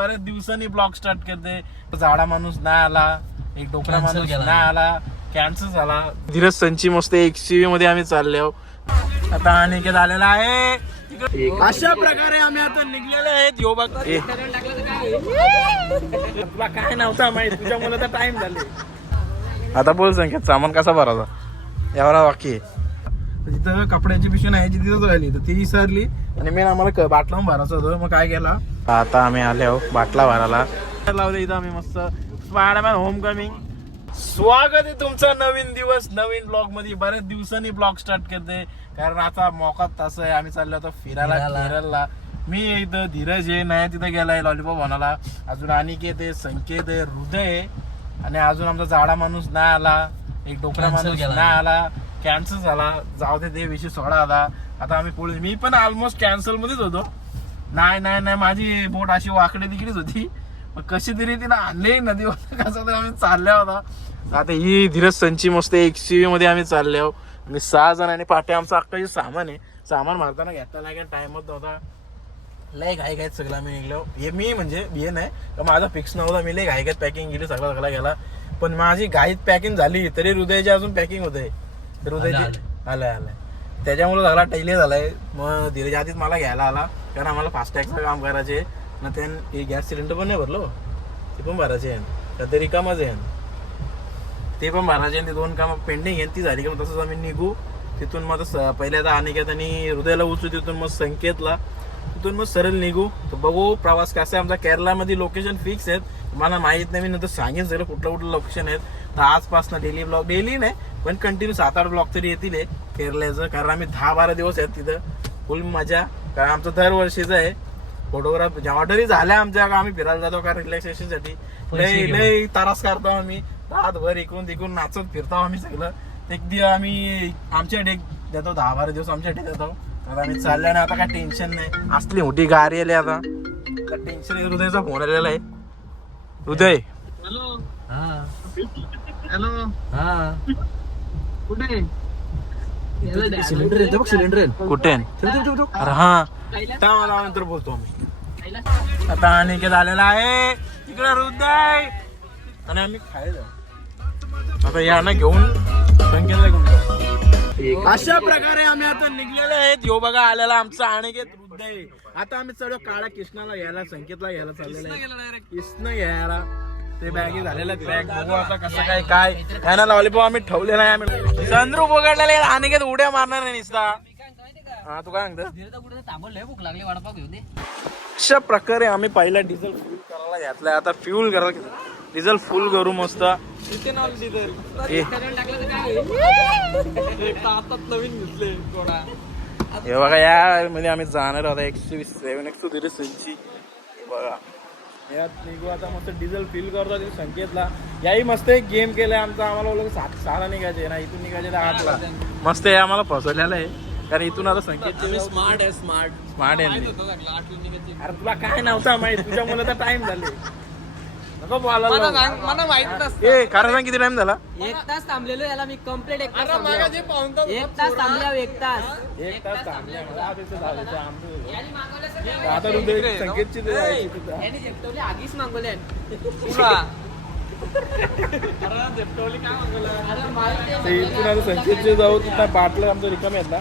बऱ्याच दिवसांनी blog start करते. झाडा माणूस नाही आला, एक डोकरा माणूस नाही आला, कॅन्सल झाला. धीरज संची मस्त XUV मध्ये आम्ही चाललो. आता अनिकेत आलेला आहे. अशा प्रकारे आम्ही आता निघलेले आहेत. यो बघ तुला काय नव्हता माहित, तुझ्या मुलाचा टाइम झाले. आता बोल संकेत, सामान कसा भरायचा एवढा बाकी. तिथं कपड्याची पिशवी नाही तिथं राहिली, तर ती विसरली आणि मेन आम्हाला बाटला भरायचं होतं. मग काय केला, आता आम्ही आले आहो बाटला भरायला. लावले इथं आम्ही मस्त स्पायडरमॅन होम कमिंग. स्वागत आहे तुमचा नवीन दिवस नवीन ब्लॉग मध्ये. बऱ्याच दिवसांनी ब्लॉग स्टार्ट करते कारण आता मोका तसं आहे. आम्ही चाललो होतो फिरायला. मी इथं धीरज आहे, नाही तिथं गेलाय लॉलीपॉप बनायला. अजून अनिकेत आहे, संकेत आहे, हृदय आहे आणि अजून आमचा झाडा माणूस नाही आला, एक डोकरा माणूस नाही आला, कॅन्सल झाला. जाऊ दे, ते विषय सोडा आला. आता आम्ही पुढे, मी पण ऑलमोस्ट कॅन्सल मध्येच होतो. नाही माझी बोट अशी वाकडी तिकडीच होती. मग कशी तरी तिला आणले नदीवर कसं तरी आम्ही चालल्या होता. आता ही धीरज संची मस्त XUV मध्ये आम्ही चाललो. मी 6 जण आणि पाठी आमचं अख्खा जे सामान आहे, सामान मारताना घेता नाही टाइमच नव्हता. लय घाईत सगळं आम्ही निघलो. हे मी म्हणजे हे नाही का माझा फिक्स नव्हता. मी लय घाईत पॅकिंग केली, सगळा गेला. पण माझी घाईत पॅकिंग झाली तरी हृदयाची अजून पॅकिंग होते. हृदयाची आलाय त्याच्यामुळे सगळा टैले झालाय. मग धीरज आधीच मला घ्यायला आला कारण आम्हाला फास्टॅगचं काम करायचे ना. ते गॅस सिलेंडर पण नाही भरलो, ते पण भरायचे आहे. तर ते रिकामच आहे, ते पण भरायचे आहे. ते 2 कामं पेंडिंग आहे. ती झाली का मग तसंच आम्ही निघू तिथून. मग पहिल्यांदा अनिकेत आणि हृदयाला उचलू, तिथून मग संकेतला, तिथून मग सरळ निघू. तर बघू प्रवास कसा आहे. आमचा केरळमध्ये लोकेशन फिक्स आहेत, मला माहित नाही. मी नंतर सांगेन सगळं कुठलं लोकेशन आहेत. तर आजपासून डेली ब्लॉग, डेली नाही पण कंटिन्यू 7-8 ब्लॉग तरी येतील केरळचं. कारण आम्ही 10-12 दिवस आहेत तिथं. फुल मजा, कारण आमचं दरवर्षीचं आहे. फोटोग्राफ ऑर्डरही झाल्या आमच्या, आम्ही फिरायला जातो कारण रिलॅक्सेशनसाठी. लय तारास करतो आम्ही, रातभर इकडून तिकडून नाचत फिरतो आम्ही सगळं. एक दिवस आम्ही आमच्या डेक देतो, 10-12 दिवस आमच्या डेक देतो. आता आम्ही चालल्या ना, आता काय टेन्शन नाही. असली मोठी गाडी आली आता टेन्शन. हृदयचा फोन आलेला आहे. हृदय हॅलो कुठे सिलेंडर सिलेंडर कुठे? अरे हा, मला नंतर बोलतो आम्ही. आता अनिकेत आलेला आहे तिकडे हृदय आणि आम्ही खायला आता या ना घेऊन संकेतला घेऊन. अशा प्रकारे आम्ही आता निघलेले आहेत. यो बघा आलेला आमचा अनिकेत हृदय. आता आम्ही चढलो काळा कृष्णाला घ्यायला, संकेतला घ्यायला चाललेला आहे. कृष्ण घ्यायला ते बॅगी झालेलं बॅग. बघू आता कसं काय ना लॉलीपॉप आम्ही ठेवले नाही. आम्ही संद्रूप उघडलेले अनिकेत उड्या मारणार नाही निसता. हा तू काय सांगतो? अशा प्रकारे आम्ही पहिला डिझेल फुल करायला घेतलाय. आता फ्यूल करायला डिझेल फुल करू मस्त. हे बघा या मध्ये आम्ही जाणार आहोत. 127 धीरज संची बघा यात निघू. आता मस्त डिझेल फिल करतो संकेतला. याही मस्त एक गेम केलाय आमचा. आम्हाला बोललो 7 निघायचे ना, इथून निघायचे 8ला. मस्त आहे, आम्हाला फसवलेलं आहे कारण इथून आता संकेत स्मार्ट आहे. अरे तुला काय नव्हता माहित, तुझ्या मुलाचा टाइम झाले. नको बोलायला, मला माहित नसतं. खरं सांग किती टाइम झाला? 1 तास थांबलेलो याला मी कंप्लीट. 1 तास थांबल्या 1 तास आता हृदय संकेतची आगीच मागवल्या इथून आता संकेतचे जाऊ. तिथं बाटलं आमचं रिकाम येत ना,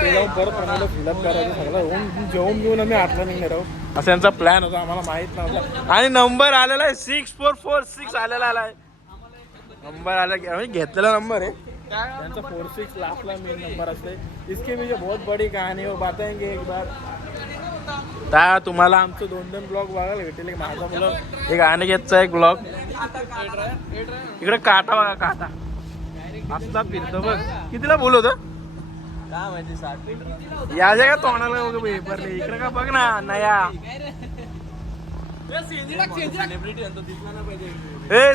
ते जाऊन परत आम्हाला फिलअप करायचं सगळं. जेवून घेऊन आम्ही 8ला निघणार आहोत असं यांचा प्लॅन होता. आम्हाला माहित नव्हता. आणि नंबर आलेला आहे 6446 आलेला आहे. नंबर आला आम्ही घेतलेला नंबर आहे त्यांचा 46 लास्टला मेन नंबर असते. इसके पीछे बहुत बड़ी कहानी हो, बताएंगे एक बार. त्या तुम्हाला आमचं 2 ब्लॉग बघायला भेटेल. माझा ब्लॉग एक अनिकेतचा एक ब्लॉग. इकडे काटा बघा, काटा असता फिरतो बघ. कितीला बोलवतो काय माहिती 60 या का तोंडाला बघ पेपर. इकडे का बघ ना नया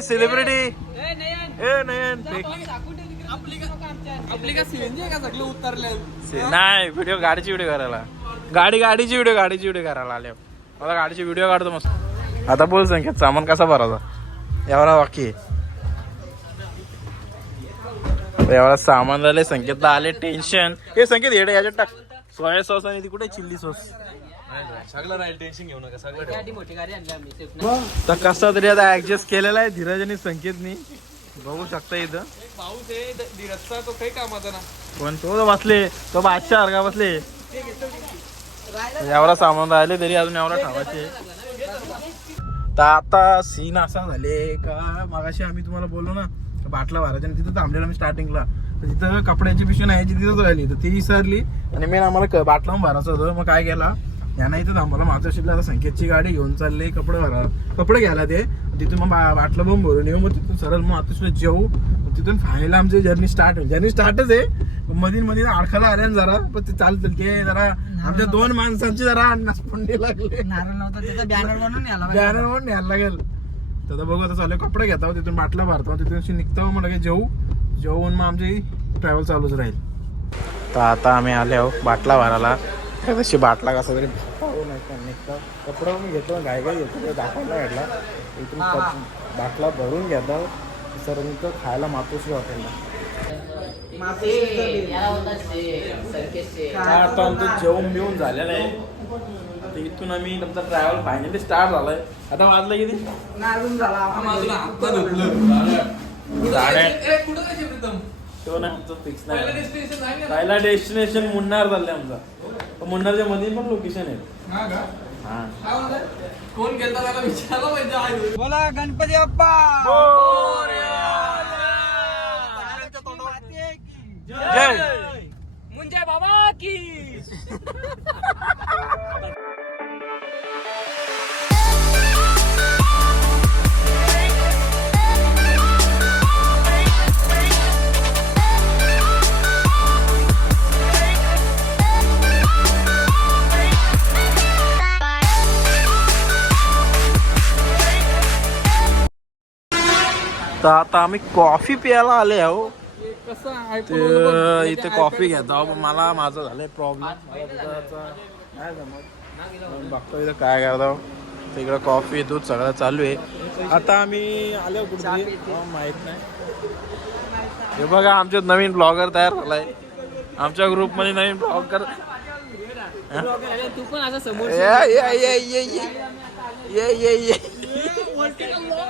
सेलिब्रिटी. नाही व्हिडिओ गाडीची व्हिडिओ करायला, गाडीची व्हिडिओ करायला आले. मला गाडीची व्हिडिओ काढतो मस्त. आता बोल संकेत, सामान कसा भरायचा एवढा बाकी. एवढा सामान झाले. संकेतला आले टेन्शन. हे संकेत हेडे याच्यात टाक सोया सॉस आणि ती कुठे चिल्ली सॉस. सगळं राहील, टेन्शन घेऊ नका, सगळं त्यासाठी मोठी गाडी आणली आम्ही स्विफ्ट. तर कसा तरी आता ऍडजस्ट केलेला आहे धीरज आणि संकेतनी. बघू शकता इथं पाऊस आहे रस्ता तो काही कामाचा ना. पण तो बसले, तो बादशाह अर्गा बसले. एवढा सामान राहिले तरी अजून एवढा ठेवायचे. तर आता सीन असा झाले का मगाशी आम्ही तुम्हाला बोललो ना बाटला भरायचा आणि तिथं थांबलेलो आम्ही स्टार्टिंगला. तर तिथं कपड्याची पिशवी नाही तिथं राहिली तर ती विसरली आणि मेन आम्हाला बाटला भरायचं होतं. मग काय केला यांना इथं थांबवलं माझ्या शिपला. आता संकेतची गाडी घेऊन चालले कपडे घ्यायला ते तिथून मग बाटला बंब भरून येऊ. मग तिथून सरळ मग आता जेवू. तिथून फायनल आमची जर्नी स्टार्टच आहे. मधीन अडखाला आल्या जरा पण ते चालतं ते जरा आमच्या 2 माणसांची जरा नासपुंडी लागली. बॅनर म्हणून न्यायला लागेल. तर बघू आता चालू कपडे घेतो तिथून बाटला भरतो तिथून निघतो. मग लगेच जेवून मग आमची ट्रॅव्हल चालूच राहील. तर आता आम्ही आले आहो बाटला भरायला. तशी बाटला कसा तरी निघतो. कपडा मी घेतो घाई घेतो दाखवायला घेतला. इथून बाटला भरून घेतो सर मी खायला मातोश्री हॉटेलला. आता आमचं जेवण बिवून झालेलं आहे. आता इथून आम्ही आमचा ट्रॅव्हल फायनली स्टार्ट झालाय. आता वाजलं किती तो नाही आमचं फिक्स नाही. पहिला डेस्टिनेशन मुन्नार झालंय आमचा. मुन्नारच्या मध्ये पण लोकेशन आहे. कोण गेला मला विचारलं पाहिजे. बोला गणपती बाप्पा. मुंजे बाबा की. तर आता आम्ही कॉफी प्यायला आले आहो. कसं इथे कॉफी घेतो पण मला माझं झालंय प्रॉब्लेम. नाही जमत. बघतो इथं काय करतो. तिकडं कॉफी दूध सगळं चालू आहे. आता आम्ही आलो कुठे माहित नाही. हे बघा आमचे नवीन ब्लॉगर तयार झालाय. आमच्या ग्रुप मध्ये नवीन ब्लॉगर. तू पण असं समोर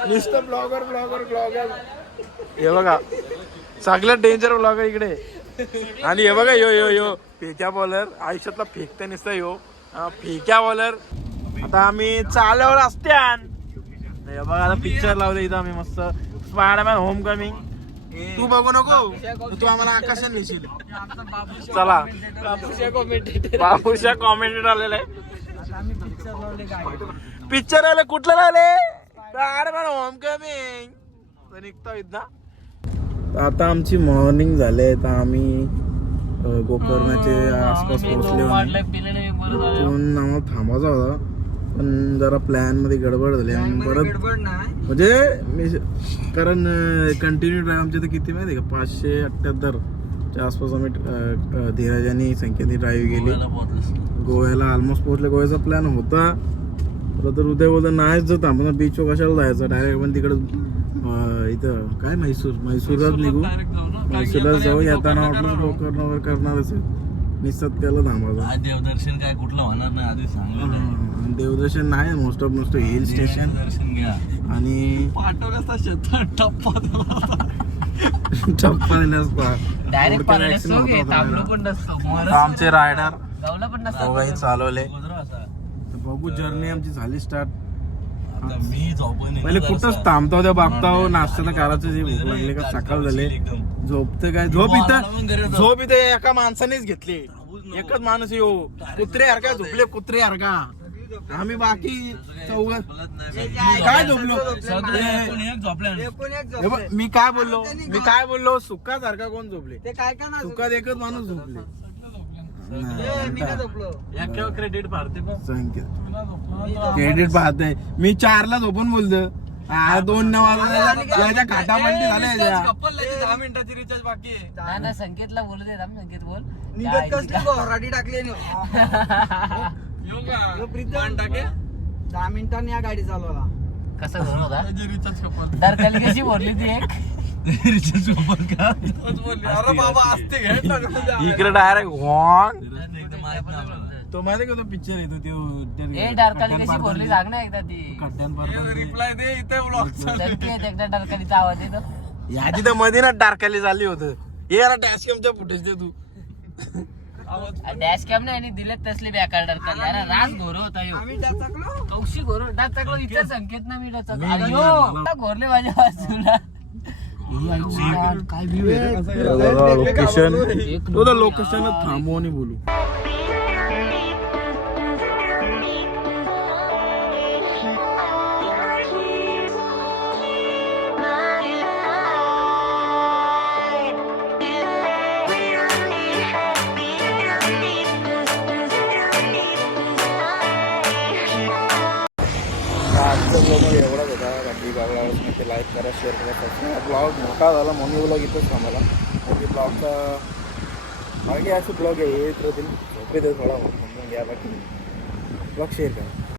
नुसतं ब्लॉगर. हे बघा सगळ्यात डेंजर ब्लॉगर इकडे. आणि हे बघा यो फेक्या बॉलर आयुष्यातला फेकता नुसतं फेक्या बॉलर. आता आम्ही चालवर असत्यान. हे बघा आता पिक्चर लावलं इथं आम्ही मस्त स्पायडरमॅन होम कमिंग. तू बघू नको तू आम्हाला आकाशात नेशील. चला बाबूशा कॉमेंटेटर आलेला आहे. पिक्चर आले कुठलं राहिले स्पायडरमॅन होम कमिंग निघतो इथं. आता आमची मॉर्निंग झाले. तर आम्ही गोकर्णाचे आसपास पोहोचले. तिथून आम्हाला थांबायचा होता पण जरा प्लॅन मध्ये गडबड झाली. परत म्हणजे मी कारण कंटिन्यू ड्राईव्ह आमच्या तर किती माहिती का 578 च्या आसपास आम्ही धीरज आणि संकेतनी ड्राईव्ह केली. गोव्याला ऑलमोस्ट पोहोचले. गोव्याचा प्लॅन होता तर उद्या बोलता नाहीच जर थांबा बीचवर कशाला जायचं डायरेक्ट. पण तिकडं इथं काय म्हैसूरलाच निघू. म्हैसूरलाच जाऊ. येताना वाटलं गोकर्ण करणारच आहे. निसत्याला थांबायचं. देवदर्शन काय कुठलं होणार नाही आधी सांगलं. देवदर्शन नाही मोस्ट ऑफ नुसतं हिल स्टेशन दर्शन घ्या. आणि टप्पा आमचे रायडर चालवले. बघू जर्नी आमची झाली स्टार्ट. मी पहिले कुठंच थांबतो त्या बघताव नाश्त्याला करायचं जे भूक लागली का सकाळ झाले. झोपते काय झोप इथे एका माणसानेच घेतली. एकच माणूस येऊ कुत्रे हरका झोपले. कुत्रे हरका आम्ही बाकी चौघ काय झोपलो. मी काय बोललो सुक्का सारखा कोण झोपले. सुक्कात एकच माणूस झोपले. क्रेडिट पाहते मी 4ला झोपून बोलतो. 2 वाजता खाटापंटी झाल्या 10 मिनिटाची रिचार्ज बाकी आहे. संकेतला बोलू दे. संकेत बोल. निघत कसली टाकली 10 मिनिटांनी या गाडी चालवला. कसं घर होता रिचार्ज कपल तर कली कशी बोलली ती एक रिचार्ज कपल का अरे बाबा असते इकडे डायरेक्ट तो माहिती का तो पिक्चर आहे तो ए डारकाली कशी बोलली सांग ना एकदा ती रिप्लाय दे इथे ब्लॉग नक्की आहे, एकदा डारकालीचा आवाज येतो या तिथं मध्ये ना डार्काली झाली होतं हे याला डॅश कॅमच्या फुटेज दे तू डॅश कॅम नाही दिले तसले बेकार डारकाली अरे रास घोर होता यो आम्ही टाकलो कौशी घोर टाकलो इथे संकेत ना मी टाकलो घोरले माझ्या बाजूला काय व्ह्यू लोकेशन तो लोकेशन थांबू आणि बोलू आजचा ब्लॉग एवढाच होता बाकी ब्लॉग लाईक करा शेअर करा सबस्क्राईब ब्लॉग मोठा झाला म्हणून ब्लॉग इथंच थांबला बाकी ब्लॉगचा बाकी असे ब्लॉग आहे येत राहतील झोपेत थोडा म्हणून घ्या बाकी ब्लॉग शेअर करा